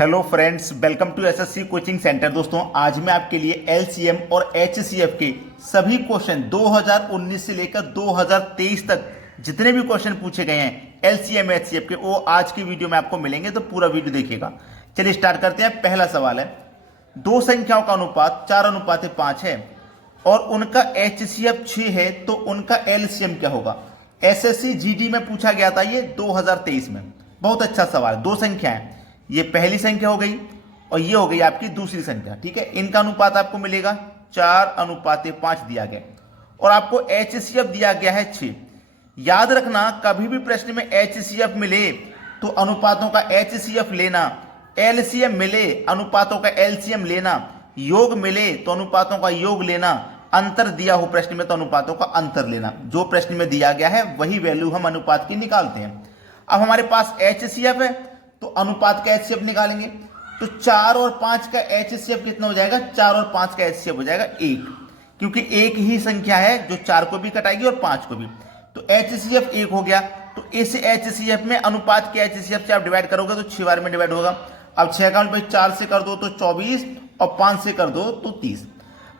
Hello friends, welcome to SSC coaching centre. दोस्तों, आज मैं आपके लिए एलसीएम और एचसीएफ के सभी क्वेश्चन 2019 से लेकर 2023 तक जितने भी क्वेश्चन पूछे गए हैं एलसीएम एचसीएफ के, वो आज की वीडियो में आपको मिलेंगे, तो पूरा वीडियो देखिएगा। चलिए स्टार्ट करते हैं। पहला सवाल है, दो संख्याओं का अनुपात 4:5 है और उनका एचसीएफ 6 है, तो उनका एलसीएम क्या होगा? एसएससी जीडी में पूछा गया था ये 2023 में। बहुत अच्छा सवाल। दो संख्या है, ये पहली संख्या हो गई और ये हो गई आपकी दूसरी संख्या। ठीक है, इनका अनुपात आपको मिलेगा 4:5 दिया गया और आपको एचसीएफ दिया गया है 6। याद रखना, कभी भी प्रश्न में एचसीएफ मिले तो अनुपातों का एचसीएफ लेना, एलसीएम मिले अनुपातों का एलसीएम लेना, योग मिले तो अनुपातों का योग लेना, अंतर दिया हो प्रश्न में तो अनुपातों का अंतर लेना। जो प्रश्न में दिया गया है वही वैल्यू हम अनुपात की निकालते हैं। अब हमारे पास एचसीएफ है तो अनुपात का एचसीएफ निकालेंगे, तो 4 और 5 का एचसीएफ कितना हो जाएगा? 4 और 5 का एचसीएफ हो जाएगा 1, क्योंकि एक ही संख्या है जो 4 को भी कटाएगी और 5 को भी। तो एचसीएफ 1 हो गया। तो इस एचसीएफ में अनुपात के एचसीएफ से आप डिवाइड करोगे तो 6 बार में डिवाइड होगा। अब 6 का 4 से कर दो तो 24 और 5 से कर दो तो 30।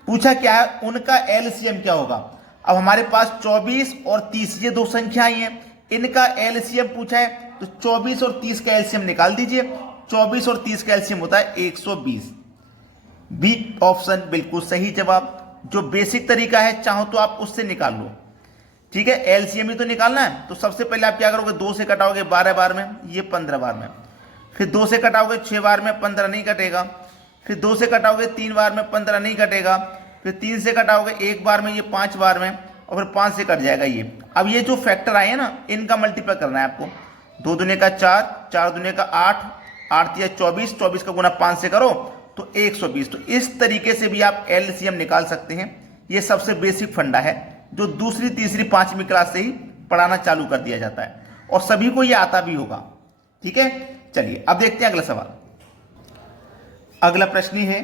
पूछा क्या है? उनका एलसीएम क्या होगा? अब हमारे पास 24 और 30 ये दो संख्याएं हैं, इनका एलसीएम पूछा है, तो 24 और 30 का एलसीएम निकाल दीजिए। 24 और 30 का एलसीएम होता है 120। बी ऑप्शन बिल्कुल सही जवाब। जो बेसिक तरीका है, चाहो तो आप उससे निकाल लो। ठीक है, एलसीएम ही तो निकालना है। तो सबसे पहले आप क्या करोगे? 2 से कटाओगे 12 बार में, ये 15 बार में। फिर 2 से कटाओगे 6 बार में, 15 नहीं कटेगा। फिर 2 से कटाओगे 3 बार में, 15 नहीं कटेगा। फिर 3 से कटाओगे 1 बार में, ये 5 बार में, और फिर 5 से कट जाएगा ये। अब ये जो फैक्टर आए हैं ना, इनका मल्टीप्लाई करना है आपको। 2 दूने का 4, 4 दूने का 8, 8 या 24, 24 का गुना 5 से करो तो 120। तो इस तरीके से भी आप एलसीएम निकाल सकते हैं। ये सबसे बेसिक फंडा है जो दूसरी, तीसरी, 5वीं क्लास से ही पढ़ाना चालू कर दिया जाता है और सभी को ये आता भी होगा। ठीक है, चलिए अब देखते हैं अगला सवाल। अगला प्रश्न है,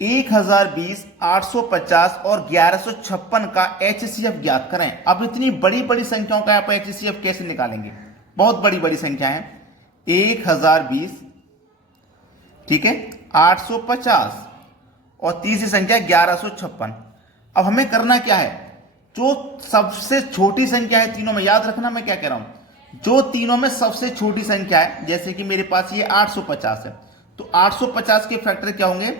1020, 850 और 1156 का एचसीएफ ज्ञात करें। अब इतनी बड़ी बड़ी संख्याओं का आप एचसीएफ कैसे निकालेंगे? बहुत बड़ी बड़ी संख्या है। 1020, ठीक है, 850 और तीसरी संख्या 1156। अब हमें करना क्या है? जो सबसे छोटी संख्या है तीनों में, याद रखना मैं क्या कह रहा हूं, जो तीनों में सबसे छोटी संख्या है, जैसे कि मेरे पास ये 850 है, तो 850 के फैक्टर क्या होंगे?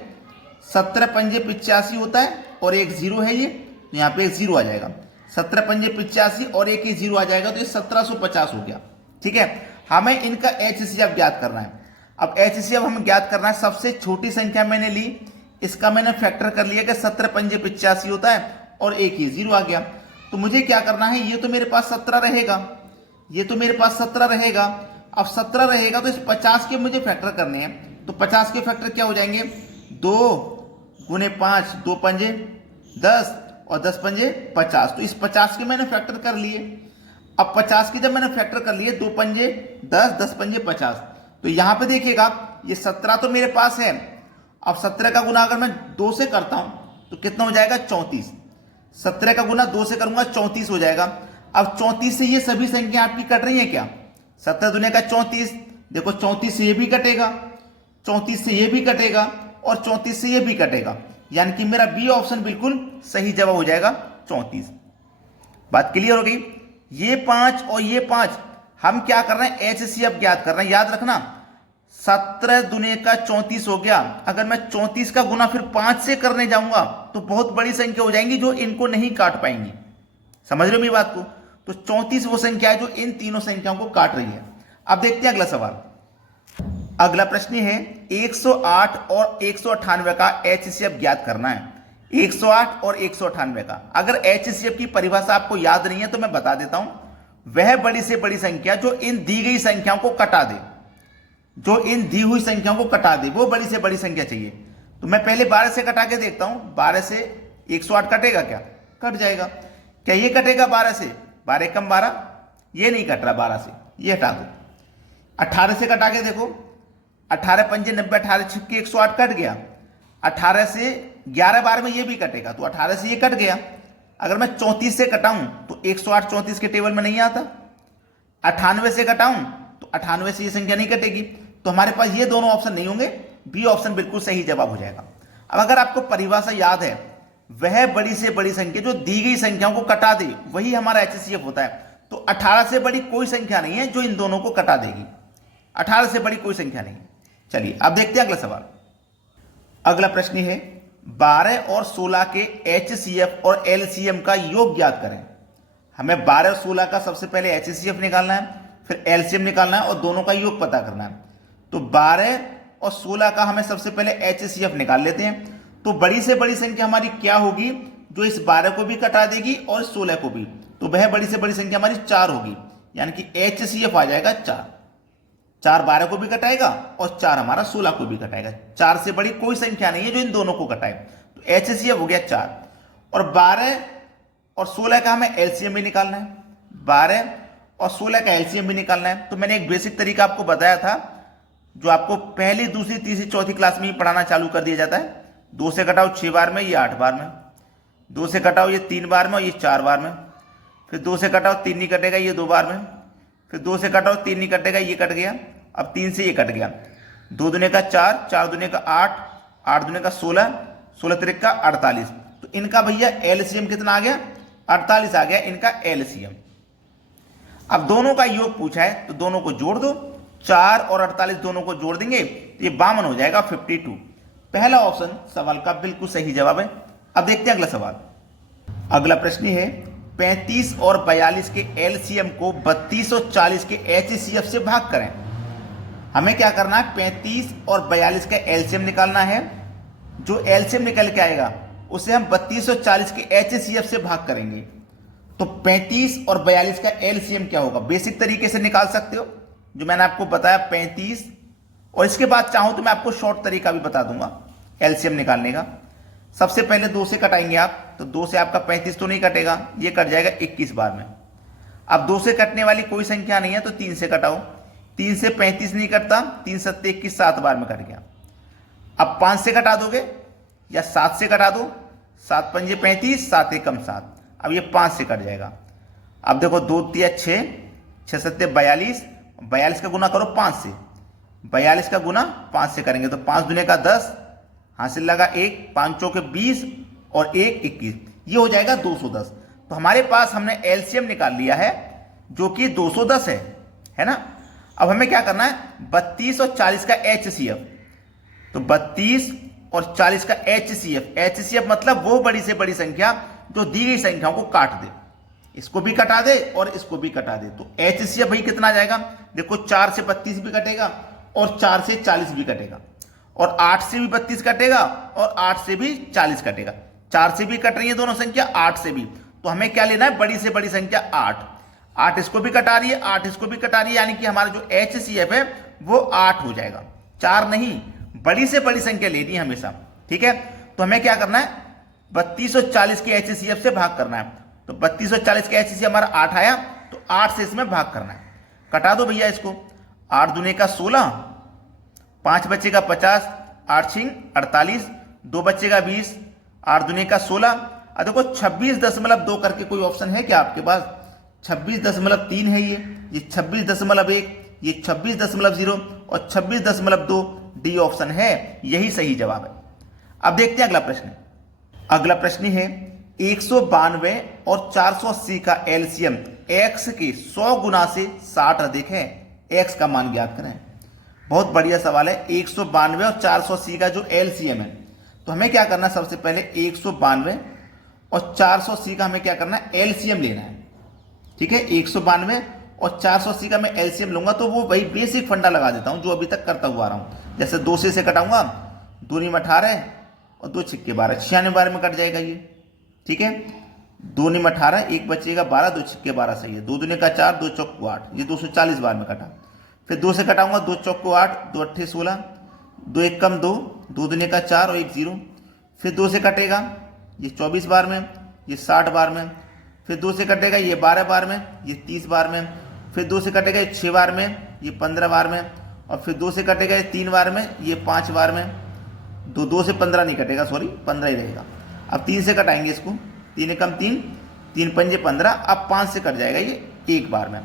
17 पंजे 85 होता है और एक जीरो है ये, तो यहाँ पे एक जीरो आ जाएगा। 17 पंजे 85 और एक ही जीरो आ जाएगा, तो ये 1750 हो गया। ठीक है, हमें इनका एचसीएफ ज्ञात करना है। अब एचसीएफ हमें ज्ञात करना है, सबसे छोटी संख्या मैंने ली, इसका मैंने फैक्टर कर लिया कि 17 पंजे 85 होता है और एक ही जीरो आ गया। तो मुझे क्या करना है? ये तो मेरे पास 17 रहेगा, ये तो मेरे पास 17 रहेगा। अब 17 रहेगा तो इस 50 के मुझे फैक्टर करने हैं। तो 50 के फैक्टर क्या हो जाएंगे? 2 गुने 5, 2 पंजे 10 और 10 पंजे 50। तो इस 50 के मैंने फैक्टर कर लिए। अब 50 की जब मैंने फैक्टर कर लिए, 2 पंजे 10, 10 पंजे 50, तो यहां पे देखिएगा ये 17 तो मेरे पास है। अब 17 का गुना अगर मैं 2 से करता हूं तो कितना हो जाएगा? 34। 17 का गुना 2 से करूंगा 34 हो जाएगा। अब 34 से ये सभी संख्या आपकी कट रही है क्या? 17 दुनिया का 34, देखो 34 से ये भी कटेगा, 34 से ये भी कटेगा और 34 से ये भी कटेगा, यानी कि मेरा बी ऑप्शन बिल्कुल सही जवाब हो जाएगा 34। बात क्लियर हो गई? ये 5 और ये 5 हम क्या कर रहे हैं? एचसीएफ ज्ञात कर रहे हैं। याद रखना, 17 दुने का 34 हो गया। अगर मैं 34 का गुना फिर 5 से करने जाऊंगा तो बहुत बड़ी संख्या हो जाएंगी जो इनको नहीं काट पाएंगी। समझ रहे हो मेरी बात को? तो 34 वो संख्या है जो इन तीनों संख्याओं को काट रही है। अब देखते हैं अगला सवाल। अगला प्रश्न है, 108 और 198 का एचसीएफ ज्ञात करना है। 108 और 198 का, अगर एचसीएफ की परिभाषा आपको याद नहीं है तो मैं बता देता हूं। वह बड़ी से बड़ी संख्या जो इन दी गई संख्याओं को कटा दे, जो इन दी हुई संख्याओं को कटा दे, वो बड़ी से बड़ी संख्या चाहिए। तो मैं पहले 12 से कटा के देखता हूं। 12 से 108 कटेगा क्या? कट जाएगा। क्या ये कटेगा 12 से? 12 कम 12, ये नहीं कट रहा 12 से, ये हटा दो। 18 से कटा के देखो, 18 पंजे 90, 18 छिपके 108 कट गया। 18 से 11 बार में ये भी कटेगा, तो 18 से ये कट गया। अगर मैं 34 से कटाऊं तो 108 34 के टेबल में नहीं आता। 98 से कटाऊं तो 98 से ये संख्या नहीं कटेगी। तो हमारे पास ये दोनों ऑप्शन नहीं होंगे, बी ऑप्शन बिल्कुल सही जवाब हो जाएगा। अब अगर आपको परिभाषा याद है, वह बड़ी से बड़ी संख्या जो दी गई संख्याओं को कटा दे, वही हमारा एचसीएफ होता है। तो 18 से बड़ी कोई संख्या नहीं है जो इन दोनों को कटा देगी, 18 से बड़ी कोई संख्या नहीं है। चलिए अब देखते हैं अगला सवाल। अगला प्रश्न है 12 और 16 के एचसीएफ और एलसीएम का योग ज्ञात करें। हमें 12 और 16 का सबसे पहले एचसीएफ निकालना है, फिर एलसीएम निकालना है और दोनों का योग पता करना है। तो 12 और 16 का हमें सबसे पहले एचसीएफ निकाल लेते हैं। तो बड़ी से बड़ी संख्या हमारी क्या होगी जो इस 12 को भी कटा देगी और 16 को भी, तो वह बड़ी से बड़ी संख्या हमारी 4 होगी, यानी कि एचसीएफ आ जाएगा 4। 4 12 को भी कटाएगा और 4 हमारा 16 को भी कटाएगा। 4 से बड़ी कोई संख्या नहीं है जो इन दोनों को कटाए, तो एचसीएफ हो गया 4। और 12 और 16 का हमें एलसीएम भी निकालना है, 12 और 16 का एलसीएम भी निकालना है। तो मैंने एक बेसिक तरीका आपको बताया था जो आपको पहली, दूसरी, तीसरी, चौथी क्लास में ही पढ़ाना चालू कर दिया जाता है। 2 से कटाओ 6 बार में, ये 8 बार में, 2 से कटाओ ये 3 बार में और ये 4 बार में, फिर 2 से कटाओ 3 नहीं कटेगा, ये 2 बार में, फिर 2 से कटाओ 3 नहीं कटेगा, ये कट गया। अब 3 से ये कट गया, 2 दूने का 4, 4 दूने का 8, 8 दूने का 16, 16 तिरक का 48। तो इनका भैया एलसीएम कितना आ गया, 48 आ गया इनका एलसीएम। अब दोनों का योग पूछा है तो दोनों को जोड़ दो, 4 और 48 दोनों को जोड़ देंगे तो ये 52 हो जाएगा, 52। पहला ऑप्शन सवाल का बिल्कुल सही जवाब है। अब देखते हैं अगला सवाल। अगला प्रश्न है 35 और 42 के एलसीएम को 32 और 40 के एचसीएफ से भाग करें। हमें क्या करना है, 35 और 42 का एलसीएम निकालना है। जो एलसीएम निकल के आएगा उसे हम 32 और 40 के एचसीएफ से भाग करेंगे। तो 35 और 42 का एलसीएम क्या होगा, बेसिक तरीके से निकाल सकते हो जो मैंने आपको बताया 35, और इसके बाद चाहूं तो मैं आपको शॉर्ट तरीका भी बता दूंगा एलसीएम निकालने का। सबसे पहले 2 से कटाएंगे आप, तो 2 से आपका 35 तो नहीं कटेगा, ये कट जाएगा 21 बार में। अब 2 से कटने वाली कोई संख्या नहीं है तो 3 से कटाओ, 3 से 35 नहीं कटता, 3 सत्ते 21, 7 बार में कट गया। अब 5 से कटा दोगे या 7 से कटा दो, 7 पंजे 35, 7 एकम 7, अब ये 5 से कट जाएगा। अब देखो 2 तिया 6, 6 सत्ते 42, 42 का गुना करो 5 से, 42 का गुना 5 से करेंगे तो 5 दूने का 10, हासिल लगा 1, 5 चौके 20 और 1 21, ये हो जाएगा 210। तो हमारे पास हमने एलसीएम निकाल लिया है जो कि 210 है ना। अब हमें क्या करना है, 32 और 40 का एचसीएफ। तो 32 और 40 का एचसीएफ, एचसीएफ मतलब वो बड़ी से बड़ी संख्या जो दी गई संख्याओं को काट दे, इसको भी कटा दे और इसको भी कटा दे। तो एचसीएफ भाई कितना आ जाएगा, देखो 4 से 32 भी कटेगा और 4 से 40 भी कटेगा और 8 से भी 32 कटेगा और 8 से भी 40 कटेगा। 4 से भी कट रही है दोनों संख्या, 8 से भी। तो हमें क्या लेना है, बड़ी से बड़ी संख्या 8। 8 इसको भी कटा रही है, 8 इसको भी कटा रही है, यानी कि हमारा जो एचसीएफ है वो 8 हो जाएगा, 4 नहीं। बड़ी से बड़ी संख्या लेनी है हमेशा, ठीक है। तो हमें क्या करना है, 32 और 40 के एचसीएफ से भाग करना है। तो 32 और 40 के एचसीएफ हमारा 8 आया, तो 8 से इसमें भाग करना है। कटा दो भैया इसको, 8 दूने का 16, 5 बच्चे का 50, 8 छिंग 48, 2 बच्चे का 20, 8 दूने का 16। अब देखो 26.2 करके कोई ऑप्शन है क्या आपके पास, 26.3 है ये 26.1, ये 26.0 और 26.2 डी ऑप्शन है, यही सही जवाब है। अब देखते हैं अगला प्रश्न। अगला प्रश्न है 192 और 480 का एलसीएम x के 100 गुना से 60 अधिक है, x का मान ज्ञात करें। बहुत बढ़िया सवाल है। 192 और 480 का जो एलसीएम है, तो हमें क्या करना है, सबसे पहले 192 और 480 का हमें क्या करना है, एलसीएम लेना है, ठीक है। 192 और 480 का मैं एलसीएम लूंगा तो वो वही बेसिक फंडा लगा देता हूं जो अभी तक करता हुआ आ रहा हूं। जैसे 2 से कटाऊंगा, 2 में 18 और 2 छिक्के 12, 96 बार में कट जाएगा ये, ठीक है। 2 में 18, 1 बचेगा 12, 2 छिक्के 12 सही है। 2 दूने का 4, 2 चौक 8, ये 240 बार में कटा। फिर 2 से कटाऊंगा, 2 चौक 8, 2 अट्ठे 16, 2 एक कम 2, 2 दूने का 4 और 1 0। फिर 2 से कटेगा ये 24 बार में, ये 60 बार में। फिर 2 से कटेगा ये 12 बार में, ये 30 बार में। फिर 2 से कटेगा ये 6 बार में, ये 15 बार में। और फिर 2 से कटेगा ये 3 बार में, ये 5 बार में। 2 से 15 नहीं कटेगा, सॉरी 15 ही रहेगा। अब 3 से कटाएंगे इसको, 3 एकम 3, 3 पंजे 15। अब 5 से कट जाएगा ये 1 बार में।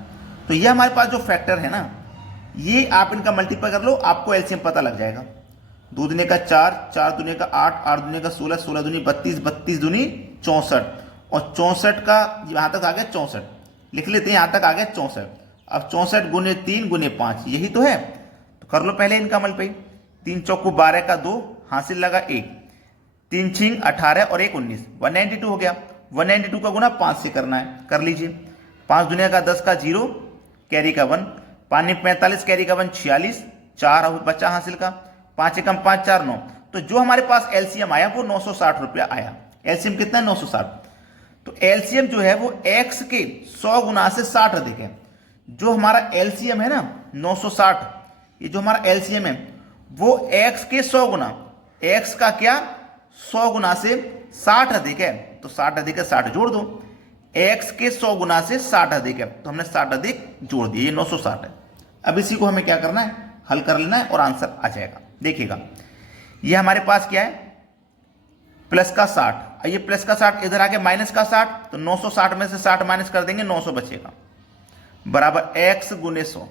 तो ये हमारे पास जो फैक्टर है ना, ये आप इनका मल्टीप्लाई कर लो, आपको एलसीएम पता लग जाएगा। 2 दूनी का 4, 4 दूनी का 8, 8 दूनी का 16, 16 दूनी 32, 32 दूनी 64, और 64 का यहां तक आ गया 64, लिख लेते हैं, यहां तक आ गया 64। अब 64 गुने 3 गुने 5, यही तो है। तो कर लो पहले इनका मल्टीप्लाई। 3 चौको 12 का 2, हासिल लगा 1, 3 छिंग 18 और 1 19, 192 हो गया। 192 का गुना 5 से करना है, कर लीजिए। 5 दुनिया का 10 का 0, कैरी का 1, 5 45 कैरी का 1 46, 4 बचा हासिल का, 5 एकम 5 4 9। तो जो हमारे पास एलसीएम आया वो 960 रुपया आया। एलसीएम कितना है? 960। तो एलसीएम जो है वो एक्स के 100 गुना से 60 अधिक है। जो हमारा एलसीएम है ना 960, ये जो हमारा एलसीएम है वो एक्स के 100 गुना, एक्स का क्या 100 गुना से 60 अधिक है। तो 60 अधिक है 60 जोड़ दो, एक्स के 100 गुना से 60 अधिक है, तो हमने 60 अधिक जोड़ दिए, ये 960 है। अब इसी को हमें क्या करना है? हल कर लेना है और आंसर आ जाएगा। देखिएगा ये हमारे पास क्या है? प्लस का 60, ये प्लस का 60 इधर आके माइनस का 60, तो 960 में से 60 माइनस कर देंगे, 900 बचेगा, बराबर एक्स गुने 100।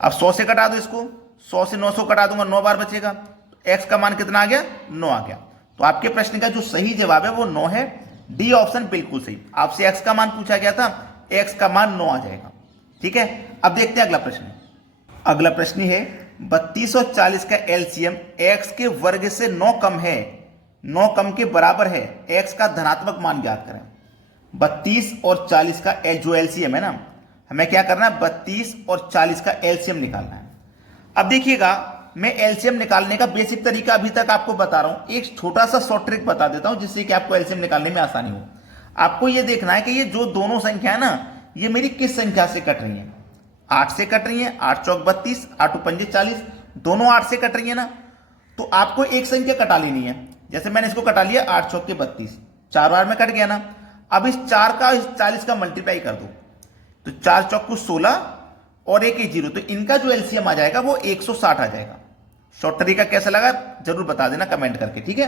अब 100 से कटा दो इसको, 100 से 900 कटा दूंगा, 9 बार बचेगा, तो एक्स का मान कितना आ गया? 9 आ गया। तो आपके प्रश्न का जो सही जवाब है वो 9 है। डी ऑप्शन बिल्कुल सही। आपसे एक्स का मान पूछा गया था, एक्स का मान 9 आ जाएगा। ठीक है, अब देखते हैं अगला प्रश्न। अगला प्रश्न है 32 और 40 का एलसीएम एक्स के वर्ग से 9 कम है, 9 कम के बराबर है, एक्स का धनात्मक मान ज्ञात करें। 32 और 40 का जो एलसीएम है ना, हमें क्या करना है? 32 और 40 का एलसीएम निकालना है। अब देखिएगा मैं एलसीएम निकालने का बेसिक तरीका अभी तक आपको बता रहा हूं, एक छोटा सा शॉर्ट ट्रिक बता देता हूं जिससे कि आपको एलसीएम निकालने में आसानी हो। आपको यह देखना है कि ये जो दोनों संख्या है ना, ये मेरी किस संख्या से कट रही है? 8 से कट रही है, 8 चौक 32, 8 पंजे 40, दोनों 8 से कट रही है ना। तो आपको एक संख्या कटा लेनी है। जैसे मैंने इसको कटा लिया 8 चौक के 32, 4 बार में कट गया ना। अब इस 4 का इस 40 का मल्टीप्लाई कर दो, तो 4 चौक को 16 और 1 1 0, तो इनका जो एलसीएम आ जाएगा वो 160 आ जाएगा। शॉर्ट तरीका कैसा लगा जरूर बता देना कमेंट करके। ठीक है,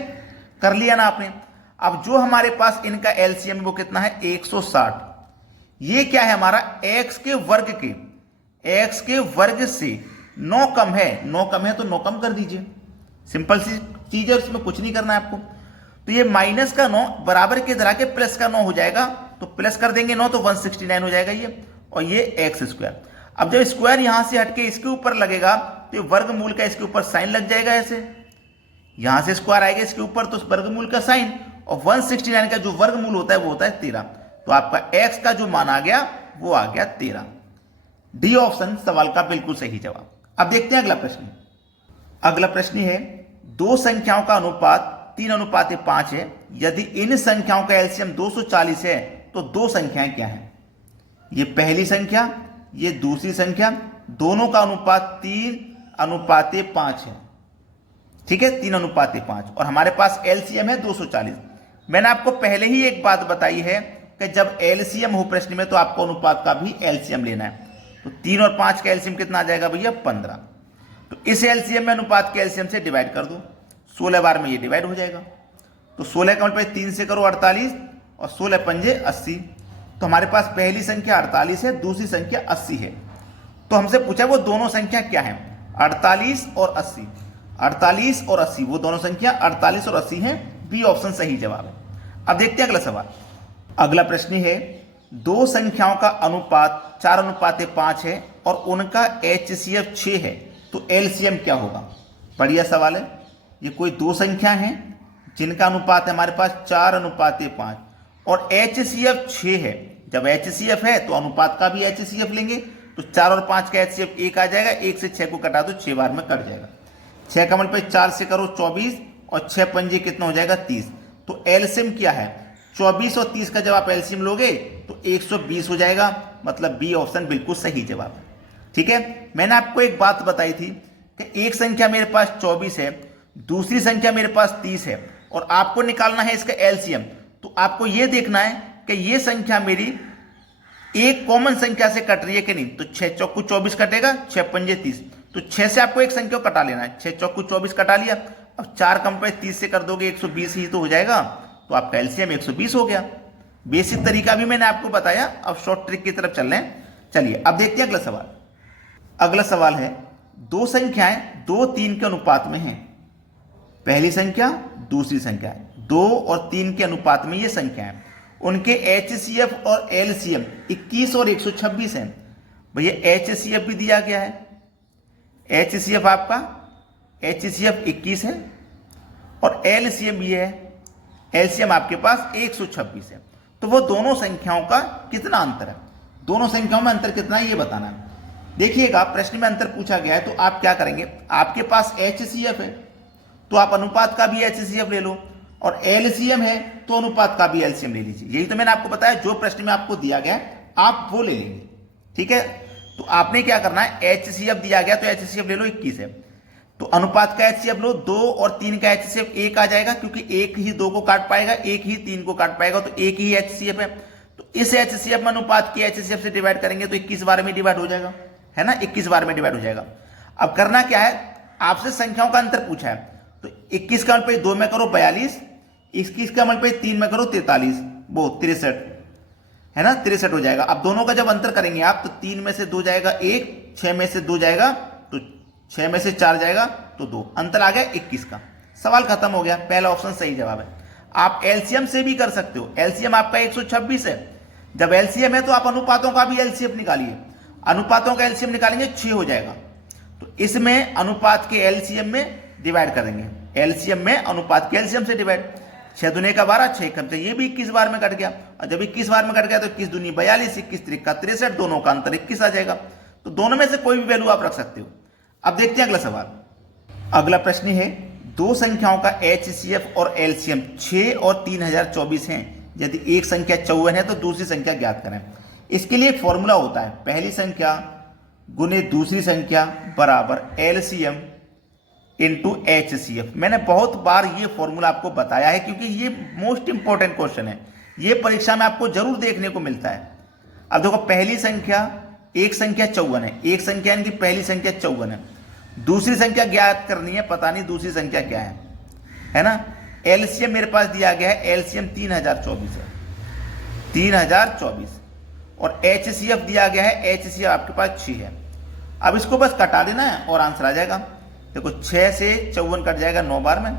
कर लिया ना आपने। अब जो हमारे पास इनका एलसीएम वो कितना है? 160। ये क्या है हमारा? एक्स के वर्ग के, एक्स के वर्ग से 9 कम है, 9 कम है तो 9 कम कर दीजिए, सिंपल सी चीज है, उसमें कुछ नहीं करना है आपको। तो ये माइनस का 9 बराबर के इधर आके प्लस का 9 हो जाएगा, तो प्लस कर देंगे 9 तो 169 हो जाएगा ये, और ये एक्स स्क्वायर। अब जब स्क्वायर यहां से हटके इसके ऊपर लगेगा तो ये वर्गमूल का इसके ऊपर साइन लग जाएगा, ऐसे यहां से स्क्वायर आएगा इसके ऊपर तो वर्गमूल का साइन, और 169 का जो वर्गमूल होता है वो होता है 13। तो आपका एक्स का जो मान आ गया वो आ गया 13। डी ऑप्शन सवाल का बिल्कुल सही जवाब। अब देखते हैं अगला प्रश्न। अगला प्रश्न है दो संख्याओं का अनुपात 3:5 है, यदि इन संख्याओं का एलसीएम 240 है तो दो संख्याएं क्या हैं? ये पहली संख्या, ये दूसरी संख्या, दोनों का अनुपात 3:5 है। ठीक है, 3:5, और हमारे पास एलसीएम है 240। मैंने आपको पहले ही एक बात बताई है कि जब एलसीएम हो प्रश्न में तो आपको अनुपात का भी एलसीएम लेना है। तो 3 और 5 का एलसीएम कितना आ जाएगा भैया? 15। तो इस एलसीएम में अनुपात के एलसीएम से डिवाइड कर दो, 16 बार में ये डिवाइड हो जाएगा। तो 16 का मल्टीप्लाई 3 से करो 48, और 16 पंजे 80। तो हमारे पास पहली संख्या 48 है, दूसरी संख्या 80 है। तो हमसे पूछा वो दोनों संख्या क्या है? 48 और 80, 48 और 80, वो दोनों संख्या 48 और 80 हैं। बी ऑप्शन सही जवाब है। अब देखते हैं अगला सवाल। अगला प्रश्न है दो संख्याओं का अनुपात 4:5 है और उनका एचसीएफ 6 है, तो एलसीएम क्या होगा? बढ़िया सवाल है। ये कोई दो संख्या हैं जिनका अनुपात है हमारे पास 4:5 और एचसीएफ 6 है। जब एचसीएफ है तो अनुपात का भी एचसीएफ लेंगे, तो 4 और 5 का एचसीएफ 1 आ जाएगा, 1 से 6 को कटा दो, 6 बार में कट जाएगा। 6 का मल्टीप्लाई 4 से करो 24, और 6 पंजे कितना हो जाएगा? 30। तो एलसीएम क्या है? 24 और 30 का जब आप एलसीएम लोगे तो 120 हो जाएगा, मतलब बी ऑप्शन बिल्कुल सही जवाब है। ठीक है, मैंने आपको एक बात बताई थी कि एक संख्या मेरे पास 24 है, दूसरी संख्या मेरे पास 30 है, और आपको निकालना है इसका एलसीएम। तो आपको यह देखना है कि यह संख्या मेरी एक कॉमन संख्या से कट रही है कि नहीं। तो 6 चौक को 24 कटेगा, 6 पंजे 30, तो 6 से आपको एक संख्या कटा लेना है। 6 चौक को 24 कटा लिया, अब 4 कंपेयर 30 से कर दोगे 120 ही तो हो जाएगा, तो आपका एलसीएम 120 हो गया। बेसिक तरीका भी मैंने आपको बताया, अब शॉर्ट ट्रिक की तरफ चल रहे हैं। चलिए अब देखते हैं अगला सवाल। अगला सवाल है, दो संख्याएं 2, 3 के अनुपात में हैं। पहली संख्या, दूसरी संख्या, 2 और 3 के अनुपात में ये संख्या है। उनके HCF और LCM 21 और 126 है। भैया HCF भी दिया गया है, HCF आपका HCF 21 है और LCM भी है, LCM आपके पास 126 है। तो वो दोनों संख्याओं का कितना अंतर है, दोनों संख्याओं में अंतर कितना है ये बताना है। देखिएगा प्रश्न में अंतर पूछा गया है तो आप क्या करेंगे, आपके पास HCF है तो आप अनुपात का भी HCF ले लो, और LCM है तो अनुपात का भी LCM ले लीजिए। यही तो मैंने आपको बताया, जो प्रश्न में आपको दिया गया है आप वो ले लेंगे, ठीक है। तो आपने क्या करना है, HCF दिया गया तो HCF ले लो, 21 है तो अनुपात का HCF लो, 2 और 3 का HCF 1 आ जाएगा, क्योंकि 1 ही 2 को काट पाएगा, 1 ही 3 को काट पाएगा, तो 1 ही HCF है। तो इस HCF में अनुपात के HCF से डिवाइड करेंगे तो 21 बार में डिवाइड हो जाएगा, है ना, 21 बार में डिवाइड हो जाएगा। अब करना क्या है, आपसे संख्याओं का अंतर पूछा है तो 21 का मल्टीप्लाई 2 में करो 42, 21 का मल्टीप्लाई 3 में करो 43, वो 63, है ना, 63 हो जाएगा। अब दोनों का जब अंतर करेंगे आप तो 3 में से 2 जाएगा 1, 6 में से 2 जाएगा तो 6 में से 4 जाएगा तो 2, अंतर आ गया 21 का। सवाल खत्म हो गया, पहला ऑप्शन सही जवाब है। आप एलसीएम से भी कर सकते हो, एलसीएम आपका 126 है, जब एलसीएम है तो आप अनुपातों का भी एलसीएम निकालिए, अनुपातों का एलसीएम निकालेंगे 6 हो जाएगा, तो इसमें अनुपात के एलसीएम में डिवाइड करेंगे, एलसीएम में अनुपात के एलसीएम से डिवाइड, 6 दूनी का 12, 6 कम, तो ये भी 21 बार में कट गया, और जब 21 बार में कट गया तो 21 दूनी 42, 21 त्रिका 63, दोनों का अंतर 21 आ जाएगा। तो दोनों में से कोई भी वैल्यू आप रख सकते हो। अब देखते हैं अगला सवाल। अगला प्रश्न है, दो संख्याओं का HCF और LCM 6 और 3024 हैं, यदि एक संख्या 54 है तो दूसरी संख्या ज्ञात करें। इसके लिए एक फॉर्मूला होता है, पहली संख्या गुने दूसरी संख्या बराबर LCM इंटू HCF। मैंने बहुत बार ये फॉर्मूला आपको बताया है, क्योंकि ये मोस्ट इंपॉर्टेंट क्वेश्चन है, ये परीक्षा में आपको जरूर देखने को मिलता है। अब देखो, पहली संख्या, एक संख्या 54 है, एक संख्या इनकी पहली संख्या 54 है, दूसरी संख्या ज्ञात करनी है, पता नहीं दूसरी संख्या क्या है ना। एलसीएम मेरे पास दिया गया है, एलसीएम 3024 है, 3024, और HCF दिया गया है, HCF आपके पास 6 है। अब इसको बस कटा देना है और आंसर आ जाएगा। देखो 6 से 54 कट जाएगा 9 बार में,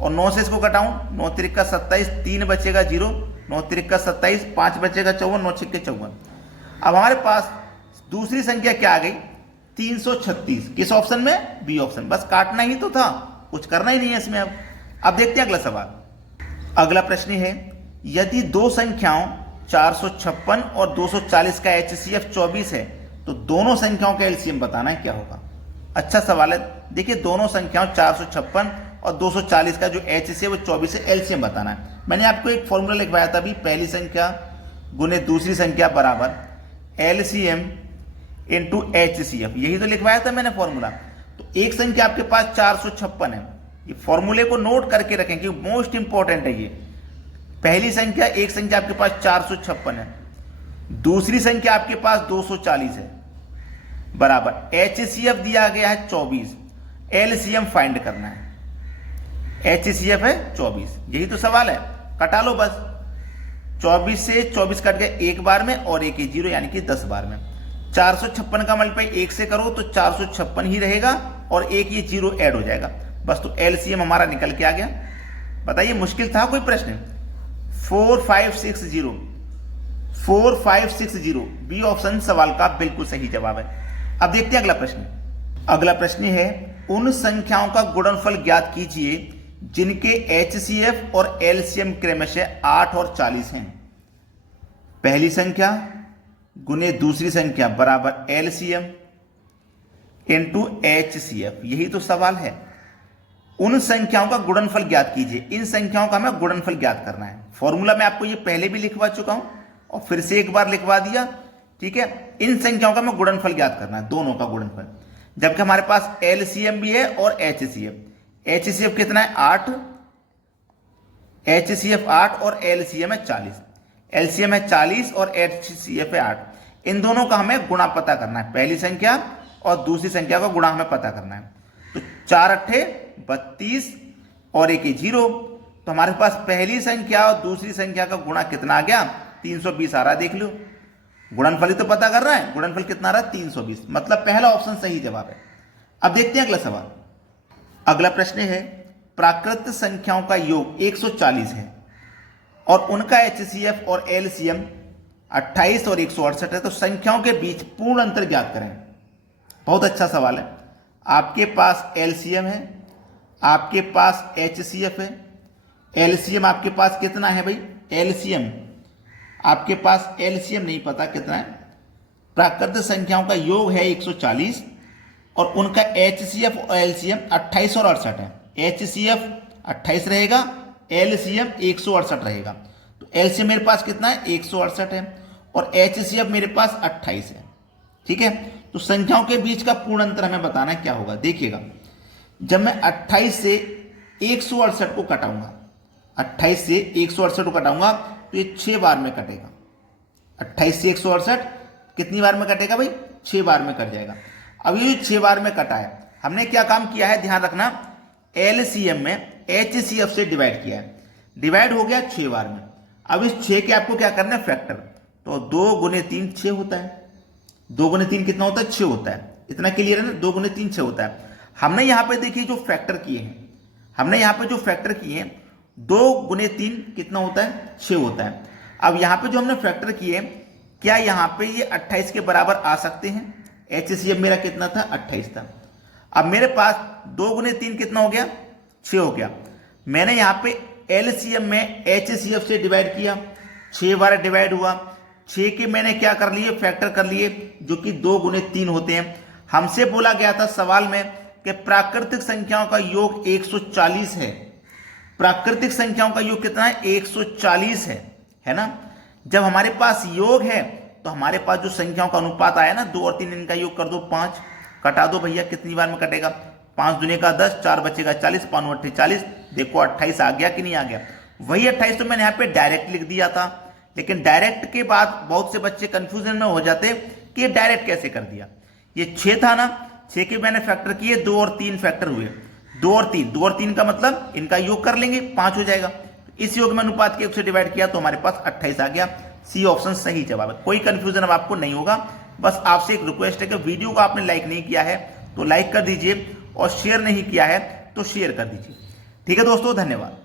और 9 से इसको कटाऊं, 9 त्रिका 27, 3 बचेगा 0, 9 त्रिका 27, 5 बचेगा 54, 9 छिक्के 54। अब हमारे पास दूसरी संख्या क्या आ गई, 336, किस ऑप्शन में, बी ऑप्शन। बस काटना ही तो था, कुछ करना ही नहीं है इसमें। अब देखते हैं अगला सवाल। अगला प्रश्न है, यदि दो संख्याओं 456 और 240 का HCF 24 है तो दोनों संख्याओं का एलसीएम बताना है, क्या होगा। अच्छा सवाल है। देखिए, दोनों संख्याओं 456 और 240 का जो HCF वो 24 है, एलसीएम बताना है। मैंने आपको एक फॉर्मूला लिखवाया था अभी, पहली संख्या गुने दूसरी संख्या बराबर LCM इंटू HCF, यही तो लिखवाया था मैंने फॉर्मूला। तो एक संख्या आपके पास 456 है, ये फॉर्मूले को नोट करके रखें कि मोस्ट इंपॉर्टेंट है ये। पहली संख्या, एक संख्या आपके पास 456 है, दूसरी संख्या आपके पास 240 है, बराबर HCF दिया गया है 24, LCM फाइंड करना है। HCF है 24, यही तो सवाल है, कटा लो बस। 24 से 24 कट गए एक बार में, और एक ही 0, यानी कि 10 बार में। 456 का मल्टीप्लाई 1 से करो तो 456 ही रहेगा, और एक ये 0 ऐड हो जाएगा बस। तो LCM हमारा निकल के आ गया। बताइए, मुश्किल था कोई प्रश्न। 4560, 4560, बी ऑप्शन सवाल का बिल्कुल सही जवाब है। अब देखते हैं अगला प्रश्न। अगला प्रश्न है, उन संख्याओं का गुणनफल ज्ञात कीजिए जिनके HCF और LCM क्रमशः 8 और 40 हैं। पहली संख्या गुने दूसरी संख्या बराबर LCM इंटू HCF, यही तो सवाल है। उन संख्याओं का गुणनफल ज्ञात कीजिए, इन संख्याओं का हमें गुणनफल ज्ञात करना है। फॉर्मूला मैं आपको ये पहले भी लिखवा चुका हूं और फिर से एक बार लिखवा दिया, ठीक है। इन संख्याओं का हमें गुणनफल ज्ञात करना है, दोनों का गुणनफल, जबकि हमारे पास LCM भी है और HCF। HCF कितना है, 8, HCF 8 और LCM है 40। LCM है 40 और HCF है 8। इन दोनों का हमें गुणा पता करना है, पहली संख्या और दूसरी संख्या का गुणा हमें पता करना है। तो 4 अट्ठे 32 और एक 0, तो हमारे पास पहली संख्या और दूसरी संख्या का गुणा कितना आ गया, 320 आ रहा है, देख लो। गुणनफल ही तो पता कर रहा है, गुणनफल कितना रहा 320, मतलब पहला ऑप्शन सही जवाब है। अब देखते हैं अगला सवाल। अगला प्रश्न है प्राकृत संख्याओं का योग 140 है और उनका एचसीएफ और एलसीएम 28 और 168 है, तो संख्याओं के बीच पूर्ण अंतर ज्ञात करें। बहुत अच्छा सवाल है। आपके पास एलसीएम है, आपके पास एचसीएफ है। एलसीएम आपके पास कितना है भाई, एलसीएम आपके पास एलसीएम नहीं पता कितना है। प्राकृत संख्याओं का योग है 140 और उनका एचसीएफ और एलसीएम 28 और 68 है। एचसीएफ 28 रहेगा, एलसीएम 168 रहेगा। तो एलसीएम मेरे पास कितना है 168 है और एचसीएफ मेरे पास 28 है। ठीक है, तो संख्याओं के बीच का पूर्ण अंतर हमें बताना है क्या होगा। देखिएगा, जब मैं 28 से 168 को कटाऊंगा, 28 से 168 को कटाऊंगा तो ये 6 बार में कटेगा। 28 से 168 कितनी बार में कटेगा भाई, 6 बार में कट जाएगा। अब ये 6 बार में कटा है, हमने क्या काम किया है ध्यान रखना, एलसीएम में एचसीएफ से डिवाइड किया है, डिवाइड हो गया 6 बार में। अब इस 6 के आपको क्या करना है फैक्टर, तो 2 गुने 3 6 होता है। 2 गुने 3 कितना होता है 6 होता है। इतना क्लियर है ना, 2 गुने 3 6 होता है। हमने यहां पे देखिए जो फैक्टर किए हैं, हमने यहां पे जो फैक्टर किए हैं 2 गुने 3 कितना होता है 6 होता है। अब यहां पे जो हमने फैक्टर किए, क्या यहां पे ये 28 के बराबर आ सकते हैं। एचसीएफ मेरा कितना था 28 था। अब मेरे पास 2 गुने 3 कितना हो गया 6 हो गया। मैंने यहां पे एलसीएम में एचसीएफ से डिवाइड किया, 6 बार डिवाइड हुआ, 6 के मैंने क्या कर लिए फैक्टर कर लिए जो कि 2 गुने 3 होते हैं। हमसे बोला गया था सवाल में कि प्राकृतिक संख्याओं का योग 140 है। प्राकृतिक संख्याओं का योग कितना है 140 है ना। जब हमारे पास योग है तो हमारे पास जो संख्याओं का अनुपात आया ना 2 और 3, इनका योग कर दो 5, कटा दो भैया, कितनी बार में कटेगा 5 दुने का 10, 4 बचेगा 40, 5 8 40। देखो 28 आ गया कि नहीं आ गया। वही 28 तो मैंने यहाँ पे डायरेक्ट लिख दिया था, लेकिन डायरेक्ट के बाद बहुत से बच्चे कंफ्यूजन में हो जाते कि डायरेक्ट कैसे कर दिया। ये 6 था ना, 6 के मैंने फैक्टर किए, 2 और 3 फैक्टर हुए, 2 और 3 का मतलब इनका योग कर लेंगे 5 हो जाएगा। इस योग में अनुपात के योग से डिवाइड किया तो हमारे पास 28 आ गया। सी ऑप्शन सही जवाब है। कोई कंफ्यूजन अब आपको नहीं होगा। बस आपसे एक रिक्वेस्ट है कि वीडियो को आपने लाइक नहीं किया है तो लाइक कर दीजिए और शेयर नहीं किया है तो शेयर कर दीजिए। ठीक है दोस्तों, धन्यवाद।